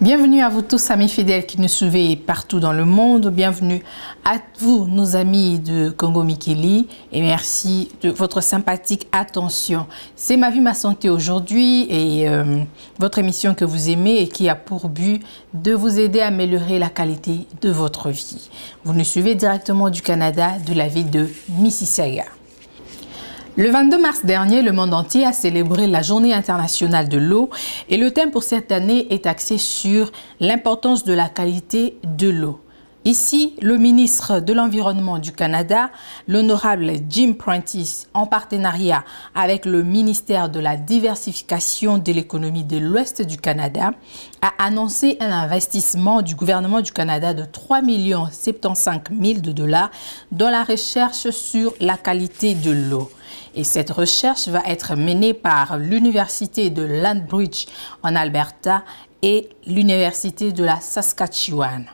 Bienvenue à vous tous, amis fidèles qui nous suivez partout dans le monde. Bienvenue à vous, nos amis de Congo Mikili. Et merci de votre sympathique attention. C'est Ma vie, ma santé aujourd'hui et votre émission que vous aimez et qui a pour but de vous aider à améliorer la qualité de votre vie. Vous nous suivez directement du Canada, de la ville de Mississauga. Le 22 mars dernier, le monde entier a célébré la Journée internationale de l'eau et le thème pour cette année est axé sur l'importance de la qualité de l'eau. Ici, le ministre de l'Environnement du Canada, l'honorable Jim Prentice, en partenariat avec le ministère de la Diversification de l'économie de l'Ouest du Canada, a annoncé un investissement du gouvernement du Canada de 3,75 millions de dollars dans la recherche sur la qualité de l'eau. Et cette recherche va être menée par l'Université de Lethbridge en Alberta et l'Université de la Saskatchewan.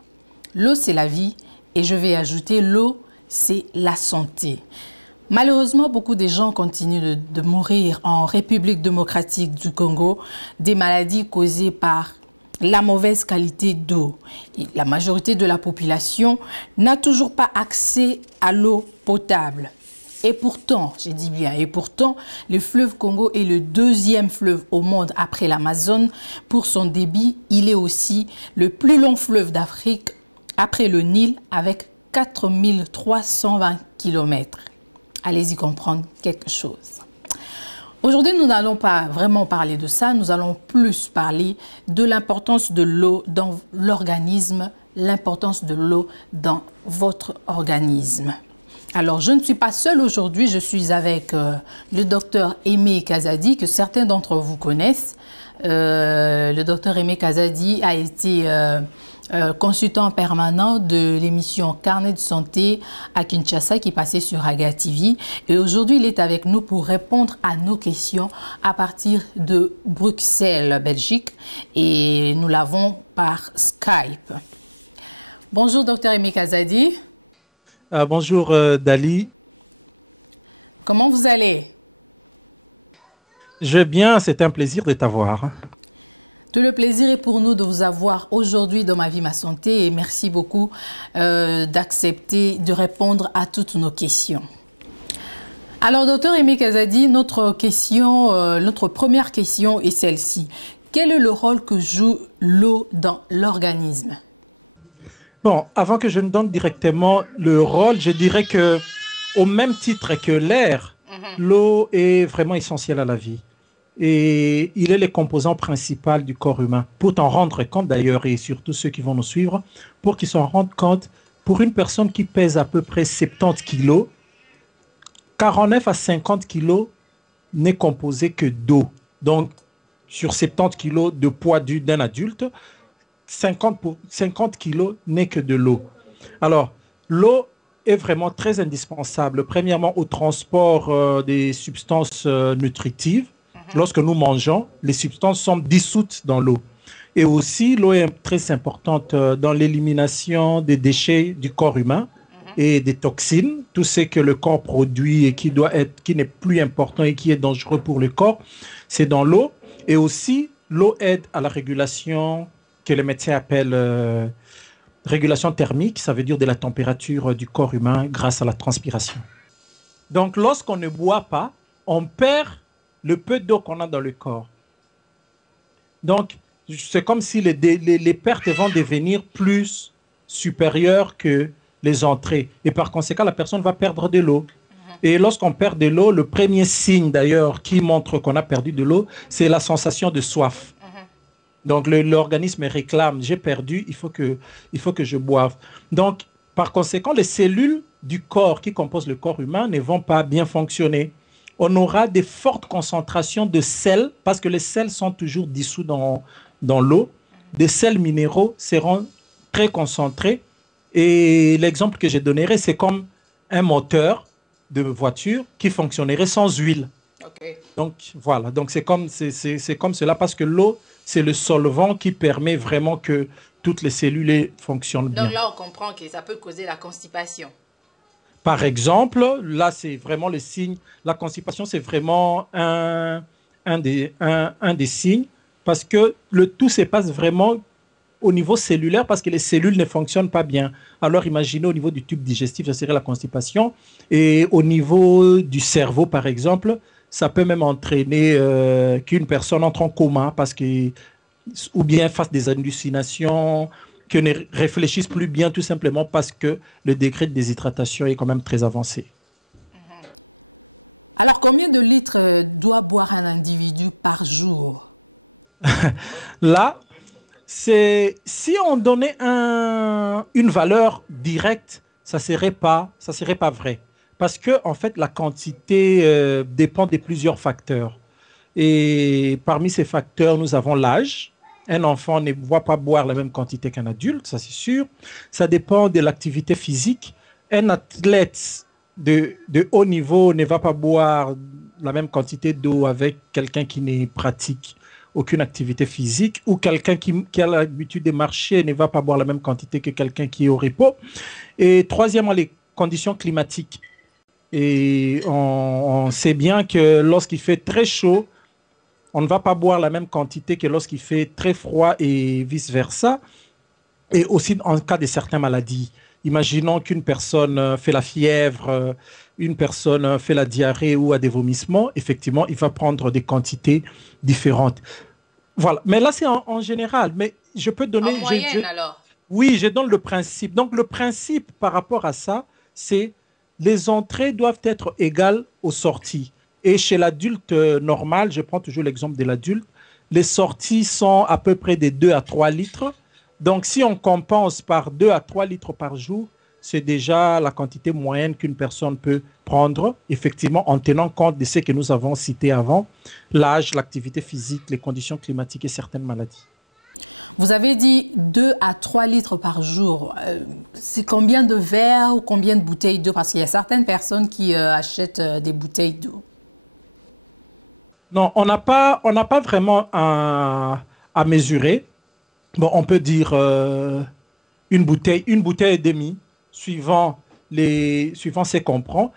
L'eau, c'est la vie et je vais ajouter l'eau, c'est la santé. Malheureusement, beaucoup de gens continuent de mourir en République démocratique du Congo des maladies causées par la mauvaise qualité d'eau. La majorité de la population n'a toujours pas accès à l'eau potable. Et pourtant, j'ai dit bien, et pourtant, le fleuve Congo est le deuxième fleuve au monde après l'Amazone. Pour son débit, il est aussi le plus long fleuve d'Afrique après le Nil avec 4320 km. Allez-y comprendre quelque chose. Aujourd'hui, nous n'allons pas vraiment parler de ça, nous allons plus parler de l'importance de l'eau dans l'organisme, l'importance de l'eau dans votre organisme. Alors, je ne suis pas seule aujourd'hui, je suis avec le docteur Aimé Kazadi, que certains d'entre vous connaissent. Le docteur Aimé Kazadi a été consultant permanent de l'émission Carnet de santé à Kinshasa qui passait sur Raga TV. Et aujourd'hui, il est avec nous pour répondre à nos questions à partir de Bruxelles, Belgique. Et nous l'avons par Skype. Bonjour, docteur Aimé Kazadi. Bonjour Dali. Comment vous allez? Je vais bien, c'est un plaisir de t'avoir. Tout le plaisir est pour nous de vous avoir aujourd'hui dans Ma vie, ma santé et merci beaucoup d'accepter de répondre à toutes nos questions. Alors, docteur Aimé Kazadi, notre première question est celle-ci. Quel est le rôle que joue l'eau dans l'organisme? Bon, avant que je ne donne directement le rôle, je dirais que au même titre que l'air, l'eau est vraiment essentielle à la vie. Et il est le composant principal du corps humain. Pour t'en rendre compte d'ailleurs, et surtout ceux qui vont nous suivre, pour qu'ils s'en rendent compte, pour une personne qui pèse à peu près 70 kilos, 49 à 50 kilos n'est composé que d'eau. Donc, sur 70 kilos de poids d'un adulte, 50 kilos n'est que de l'eau. Alors, l'eau est vraiment très indispensable, premièrement au transport des substances nutritives. Lorsque nous mangeons, les substances sont dissoutes dans l'eau. Et aussi, l'eau est très importante dans l'élimination des déchets du corps humain et des toxines, tout ce que le corps produit et qui n'est plus important et qui est dangereux pour le corps, c'est dans l'eau. Et aussi, l'eau aide à la régulation que les médecins appellent régulation thermique, ça veut dire de la température du corps humain grâce à la transpiration. Donc, lorsqu'on ne boit pas, on perd le peu d'eau qu'on a dans le corps. Donc, c'est comme si les pertes vont devenir plus supérieures que les entrées. Et par conséquent, la personne va perdre de l'eau. Et lorsqu'on perd de l'eau, le premier signe d'ailleurs qui montre qu'on a perdu de l'eau, c'est la sensation de soif. Donc, l'organisme réclame, j'ai perdu, il faut que je boive. Donc, par conséquent, les cellules du corps qui composent le corps humain ne vont pas bien fonctionner. On aura des fortes concentrations de sels, parce que les sels sont toujours dissous dans l'eau. Des sels minéraux seront très concentrés. Et l'exemple que je donnerai, c'est comme un moteur de voiture qui fonctionnerait sans huile. Ok. Donc, voilà. Donc, c'est comme cela parce que l'eau, c'est le solvant qui permet vraiment que toutes les cellules fonctionnent Donc bien. là, on comprend que ça peut causer la constipation. Par exemple, là, c'est vraiment le signe. La constipation, c'est vraiment un des signes parce que le tout se passe vraiment au niveau cellulaire parce que les cellules ne fonctionnent pas bien. Alors, imaginez au niveau du tube digestif, ça serait la constipation. Et au niveau du cerveau, par exemple, ça peut même entraîner qu'une personne entre en coma parce que, ou bien fasse des hallucinations, que ne réfléchisse plus bien tout simplement parce que le degré de déshydratation est quand même très avancé. Alors, combien de litres doit boire un individu par jour? Là, c'est si on donnait une valeur directe, ça serait pas vrai. Parce que, en fait, la quantité dépend de plusieurs facteurs. Et parmi ces facteurs, nous avons l'âge. Un enfant ne va pas boire la même quantité qu'un adulte, ça c'est sûr. Ça dépend de l'activité physique. Un athlète de haut niveau ne va pas boire la même quantité d'eau avec quelqu'un qui ne pratique aucune activité physique ou quelqu'un qui a l'habitude de marcher ne va pas boire la même quantité que quelqu'un qui est au repos. Et troisièmement, les conditions climatiques. Et on sait bien que lorsqu'il fait très chaud, on ne va pas boire la même quantité que lorsqu'il fait très froid et vice-versa. Et aussi en cas de certaines maladies. Imaginons qu'une personne fait la fièvre, une personne fait la diarrhée ou a des vomissements. Effectivement, il va prendre des quantités différentes. Voilà. Mais là, c'est en général. Mais je peux donner... En moyenne, alors? Oui, je donne le principe. Donc, le principe par rapport à ça, c'est les entrées doivent être égales aux sorties. Et chez l'adulte normal, je prends toujours l'exemple de l'adulte, les sorties sont à peu près de 2 à 3 litres. Donc, si on compense par 2 à 3 litres par jour, c'est déjà la quantité moyenne qu'une personne peut prendre, effectivement, en tenant compte de ce que nous avons cité avant, l'âge, l'activité physique, les conditions climatiques et certaines maladies. Vous avez dit 2 à 3 litres par jour. C'est combien de verres ou combien de bouteilles d'eau? Parce qu'il y a certaines personnes qui achètent des bouteilles d'eau. Non, on n'a pas vraiment à mesurer. Bon, on peut dire une bouteille et demie, suivant ce qu'on prend.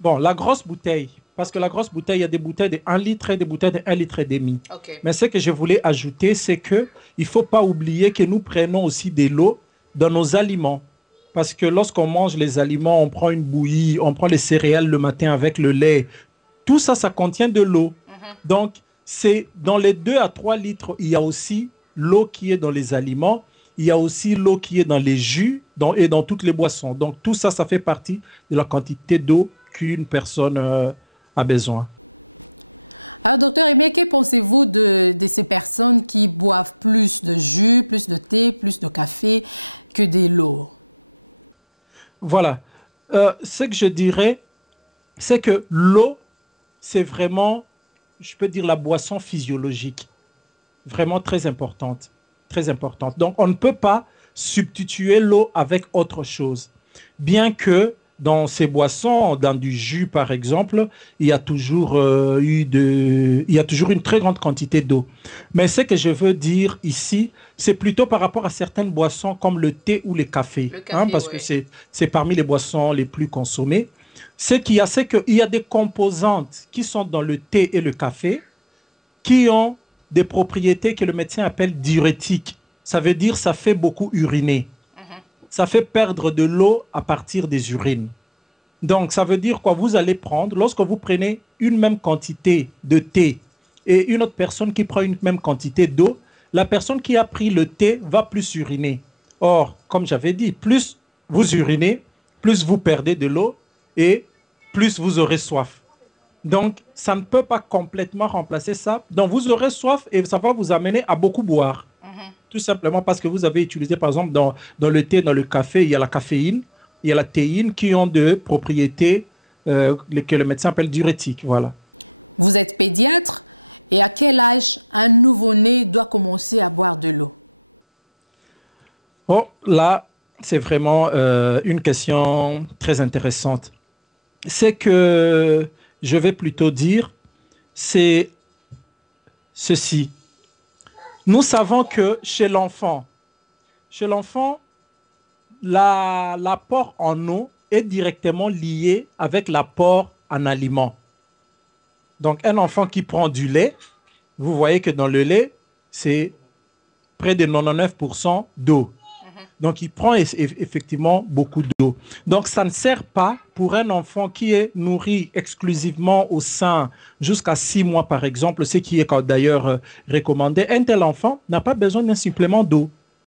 Bon, la grosse bouteille, parce que la grosse bouteille, il y a des bouteilles de 1 litre et des bouteilles de 1 litre et demi. Okay. Mais ce que je voulais ajouter, c'est qu'il ne faut pas oublier que nous prenons aussi de l'eau dans nos aliments. Parce que lorsqu'on mange les aliments, on prend une bouillie, on prend les céréales le matin avec le lait. Tout ça, ça contient de l'eau. Donc, c'est dans les 2 à 3 litres, il y a aussi l'eau qui est dans les aliments. Il y a aussi l'eau qui est dans les jus et dans toutes les boissons. Donc, tout ça, ça fait partie de la quantité d'eau qu'une personne a besoin. Alors, docteur Aimé, que pensez-vous de ces personnes qui boivent plus de jus, plus de thé, plus de café que de l'eau? Voilà. Ce que je dirais, c'est que l'eau, c'est vraiment, je peux dire, la boisson physiologique. Vraiment très importante. Très importante. Donc, on ne peut pas substituer l'eau avec autre chose. Bien que dans ces boissons, dans du jus par exemple, il y a toujours il y a toujours une très grande quantité d'eau. Mais ce que je veux dire ici, c'est plutôt par rapport à certaines boissons comme le thé ou le café, parce que c'est parmi les boissons les plus consommées. Ce qu'il y a, c'est qu'il y a des composantes qui sont dans le thé et le café qui ont des propriétés que le médecin appelle diurétiques. Ça veut dire ça fait beaucoup uriner. Ça fait perdre de l'eau à partir des urines. Donc, ça veut dire quoi? Vous allez prendre, lorsque vous prenez une même quantité de thé et une autre personne qui prend une même quantité d'eau, la personne qui a pris le thé va plus uriner. Or, comme j'avais dit, plus vous urinez, plus vous perdez de l'eau et plus vous aurez soif. Donc, ça ne peut pas complètement remplacer ça. Donc, vous aurez soif et ça va vous amener à beaucoup boire. Tout simplement parce que vous avez utilisé, par exemple, dans le thé, dans le café, il y a la caféine, il y a la théine qui ont des propriétés que le médecin appelle diurétiques. Voilà. Vous êtes pédiatre et à quel âge un nouveau-né doit commencer à boire de l'eau? Oh, là, c'est vraiment une question très intéressante. C'est que je vais plutôt dire c'est ceci. Nous savons que chez l'enfant, l'apport en eau est directement lié avec l'apport en aliments. Donc, un enfant qui prend du lait, vous voyez que dans le lait, c'est près de 99% d'eau. Donc, il prend effectivement beaucoup d'eau. Donc, ça ne sert pas pour un enfant qui est nourri exclusivement au sein jusqu'à 6 mois, par exemple, ce qui est d'ailleurs recommandé. Un tel enfant n'a pas besoin d'un supplément d'eau.